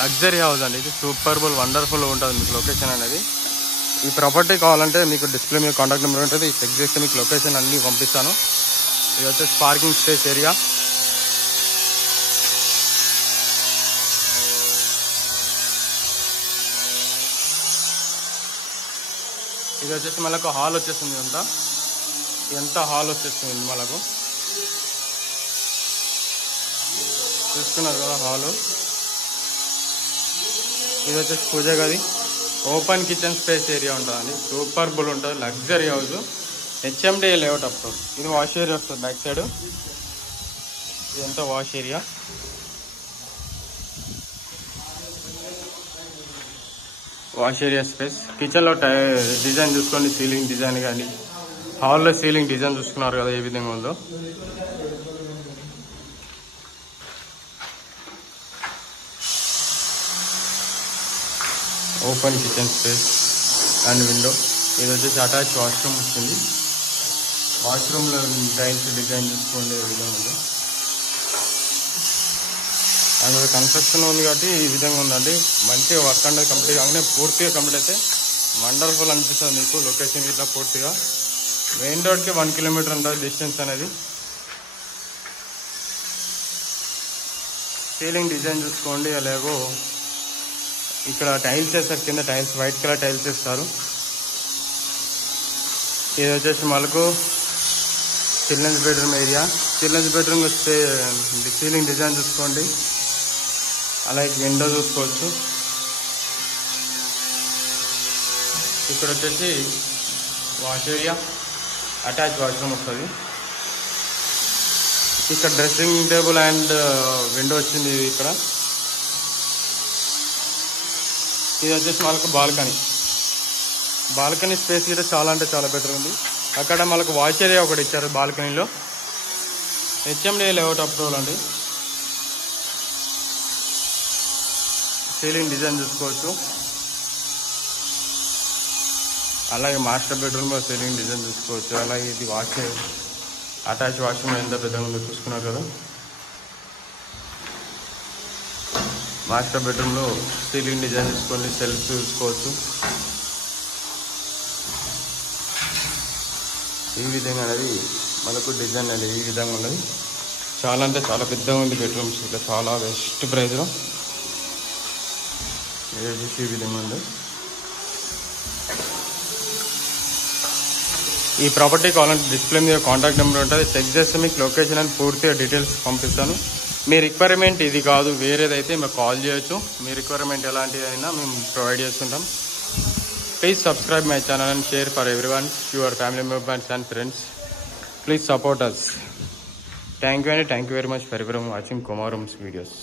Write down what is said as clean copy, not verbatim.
Luxury house అండి. ఇది సూపర్బుల్ wonderful ఉంటుంది మీకు లొకేషన్ అనేది. ఈ ప్రాపర్టీ కావాలంటే మీకు డిస్ప్లే మీద కాంటాక్ట్ నెంబర్ ఉంటుంది, చెక్ చేస్తే మీకు లొకేషన్ అన్నీ పంపిస్తాను. ఇది వచ్చేసి పార్కింగ్ స్పేస్ ఏరియా. ఇది వచ్చేసి మనకు హాల్ వచ్చేస్తుంది. ఎంత హాల్ వచ్చేస్తుంది మనకు చూస్తున్నారు కదా హాలు. ఇది వచ్చేసి పూజ గది, ఓపెన్ కిచెన్ స్పేస్ ఏరియా ఉంటుందండి. సూపర్బుల్ ఉంటుంది, లగ్జరీ హౌస్, హెచ్ఎండి లేఅవుట్ అప్పుడు. ఇది వాష్ ఏరియా వస్తుంది బ్యాక్ సైడ్. ఇదంతా wash area. Wash area space. కిచెన్లో డిజైన్ చూసుకోండి, సీలింగ్ డిజైన్ కానీ హాల్లో సీలింగ్ డిజైన్ చూసుకున్నారు కదా ఏ విధంగా ఉందో. Open kitchen space and window. ఇది వచ్చేసి అటాచ్ వాష్రూమ్ వస్తుంది. వాష్రూమ్లో టైల్స్ డిజైన్ చూసుకోండి ఏ విధంగా ఉందో. అందులో కన్స్ట్రక్షన్ ఉంది కాబట్టి ఈ విధంగా ఉందండి. మంచిగా వర్క్ అనేది కంప్లీట్ కాగానే పూర్తిగా కంప్లీట్ అయితే వండర్ఫుల్ అనిపిస్తుంది మీకు. లొకేషన్ ఇట్లా పూర్తిగా మెయిన్ రోడ్కి 1 కిలోమీటర్ ఉంటుంది డిస్టెన్స్ అనేది. సీలింగ్ డిజైన్ చూసుకోండి. అలాగో ఇక్కడ టైల్స్ వేస్తారు, కింద టైల్స్ వైట్ కలర్ టైల్స్ వేస్తారు. ఇది వచ్చేసి మనకు children's bedroom area. Children's bedroom వస్తే సీలింగ్ డిజైన్ చూసుకోండి, అలాగే విండో చూసుకోవచ్చు. ఇక్కడ వచ్చేసి వాష్ ఏరియా, అటాచ్ వాష్రూమ్ వస్తుంది. ఇక్కడ డ్రెస్సింగ్ టేబుల్ అండ్ విండో వచ్చింది ఇక్కడ. ఇది వచ్చేసి మనకు బాల్కనీ స్పేస్ కూడా చాలా అంటే చాలా బెటర్ ఉంది. అక్కడ మనకు వాష్ ఏరియా ఒకటి ఇచ్చారు బాల్కనీలో. హెచ్ఎండి లేఅవుట్ అప్రూవల్ అండి. సీలింగ్ డిజైన్ చూసుకోవచ్చు. అలాగే మాస్టర్ బెడ్రూమ్లో సీలింగ్ డిజైన్ చూసుకోవచ్చు. అలాగే ఇది అటాచ్ వాష్రూమ్ ఎంత పెద్దగా ఉందో చూసుకున్నారు కదా. మాస్టర్ బెడ్రూమ్లో సీలింగ్ డిజైన్ చూసుకోండి, సెల్ఫ్ చూసుకోవచ్చు. ఈ విధంగా అనేది మనకు డిజైన్ అనేది ఈ విధంగా ఉన్నది. చాలా అంటే చాలా పెద్దగా ఉంది బెడ్రూమ్స్. ఇట్లా చాలా బెస్ట్ ప్రైస్లో ఈ విధంగా ఉంది. ఈ ప్రాపర్టీ కావాలంటే డిస్ప్లే మీద కాంటాక్ట్ నెంబర్ ఉంటుంది, చెక్ చేస్తే మీకు లొకేషన్ అని పూర్తిగా డీటెయిల్స్ పంపిస్తాను. మీ రిక్వైర్మెంట్ ఇది కాదు వేరేదైతే మీకు కాల్ చేయొచ్చు. మీ రిక్వైర్మెంట్ ఎలాంటిది అయినా మేము ప్రొవైడ్ చేస్తుంటాం. Please subscribe my channel and share for everyone, your family members and friends. Please support us. Thank you అండి. Thank you very much for every watching కుమారమ్స్ వీడియోస్.